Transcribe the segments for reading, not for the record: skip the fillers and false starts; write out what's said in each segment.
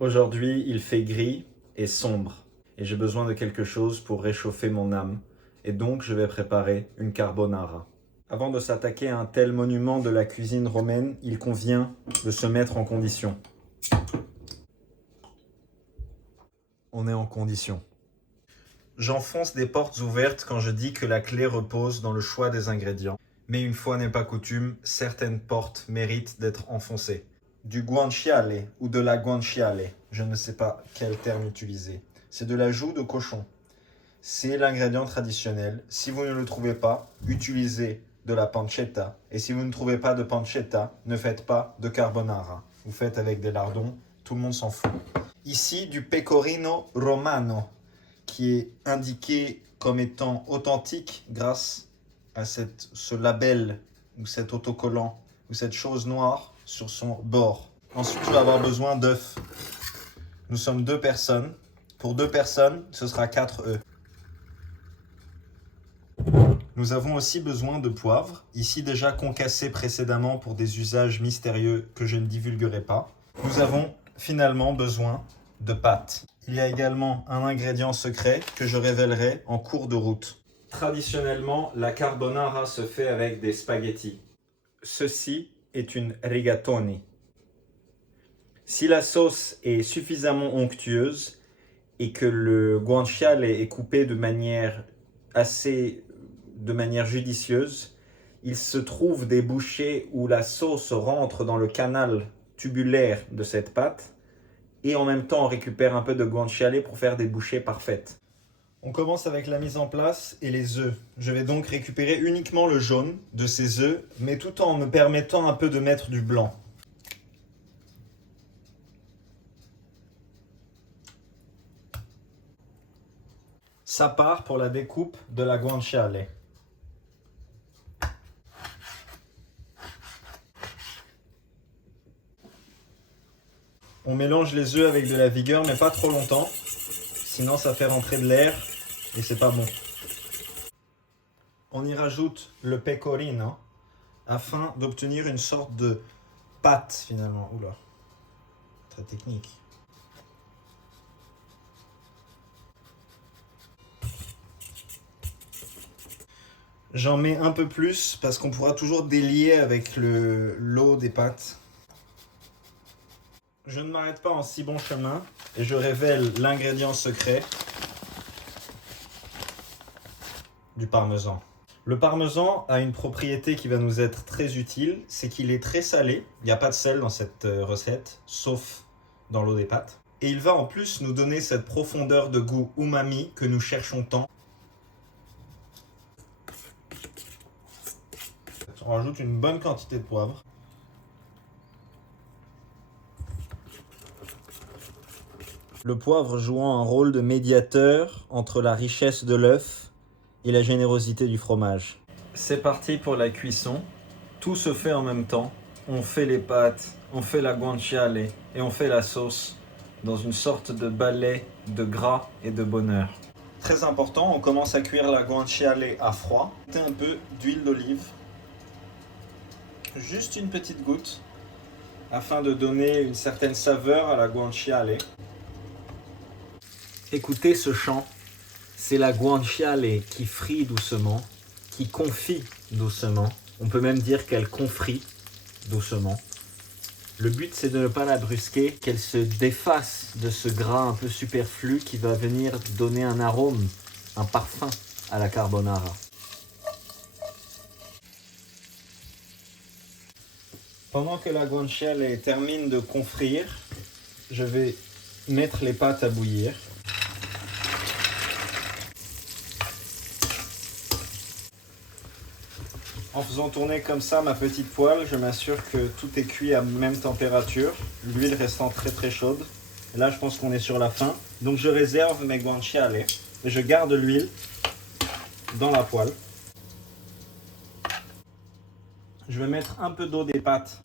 Aujourd'hui, il fait gris et sombre, et j'ai besoin de quelque chose pour réchauffer mon âme, et donc je vais préparer une carbonara. Avant de s'attaquer à un tel monument de la cuisine romaine, il convient de se mettre en condition. On est en condition. J'enfonce des portes ouvertes quand je dis que la clé repose dans le choix des ingrédients. Mais une fois n'est pas coutume, certaines portes méritent d'être enfoncées. Du guanciale ou de la guanciale, je ne sais pas quel terme utiliser. C'est de la joue de cochon. C'est l'ingrédient traditionnel. Si vous ne le trouvez pas, utilisez de la pancetta. Et si vous ne trouvez pas de pancetta, ne faites pas de carbonara. Vous faites avec des lardons, tout le monde s'en fout. Ici, du pecorino romano, qui est indiqué comme étant authentique grâce à ce label ou cet autocollant ou cette chose noire sur son bord. Ensuite, je vais avoir besoin d'œufs. Nous sommes 2 personnes. Pour 2 personnes, ce sera 4 œufs. Nous avons aussi besoin de poivre, ici déjà concassé précédemment pour des usages mystérieux que je ne divulguerai pas. Nous avons finalement besoin de pâte. Il y a également un ingrédient secret que je révélerai en cours de route. Traditionnellement, la carbonara se fait avec des spaghettis. Ceci est une rigatoni. Si la sauce est suffisamment onctueuse et que le guanciale est coupé de manière judicieuse, il se trouve des bouchées où la sauce rentre dans le canal tubulaire de cette pâte et en même temps on récupère un peu de guanciale pour faire des bouchées parfaites. On commence avec la mise en place et les œufs. Je vais donc récupérer uniquement le jaune de ces œufs, mais tout en me permettant un peu de mettre du blanc. Ça part pour la découpe de la guanciale. On mélange les œufs avec de la vigueur, mais pas trop longtemps, sinon ça fait rentrer de l'air et c'est pas bon. On y rajoute le pecorino afin d'obtenir une sorte de pâte finalement. Oula, très technique. J'en mets un peu plus parce qu'on pourra toujours délier avec l'eau des pâtes. Je ne m'arrête pas en si bon chemin et je révèle l'ingrédient secret du parmesan. Le parmesan a une propriété qui va nous être très utile, c'est qu'il est très salé. Il n'y a pas de sel dans cette recette, sauf dans l'eau des pâtes. Et il va en plus nous donner cette profondeur de goût umami que nous cherchons tant. On rajoute une bonne quantité de poivre. Le poivre jouant un rôle de médiateur entre la richesse de l'œuf et la générosité du fromage. C'est parti pour la cuisson. Tout se fait en même temps. On fait les pâtes, on fait la guanciale et on fait la sauce dans une sorte de balai de gras et de bonheur. Très important, on commence à cuire la guanciale à froid. Mettez un peu d'huile d'olive. Juste une petite goutte afin de donner une certaine saveur à la guanciale. Écoutez ce chant, c'est la guanciale qui frit doucement, qui confit doucement. On peut même dire qu'elle confrit doucement. Le but, c'est de ne pas la brusquer, qu'elle se défasse de ce gras un peu superflu qui va venir donner un arôme, un parfum à la carbonara. Pendant que la guanciale termine de confire, je vais mettre les pâtes à bouillir. En faisant tourner comme ça ma petite poêle, je m'assure que tout est cuit à même température, l'huile restant très très chaude. Et là, je pense qu'on est sur la fin. Donc je réserve mes guanciale et je garde l'huile dans la poêle. Je vais mettre un peu d'eau des pâtes.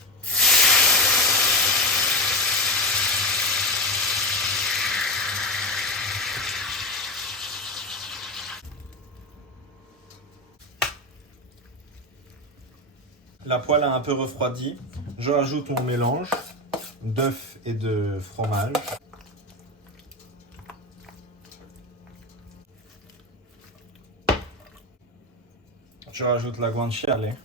La poêle a un peu refroidi. Je rajoute mon mélange. d'œufs et de fromage. Je rajoute la guanciale.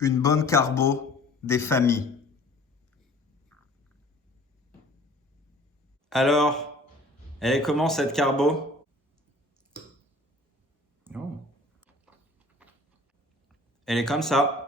Une bonne carbo des familles. Alors, elle est comment cette carbo? Oh. Elle est comme ça.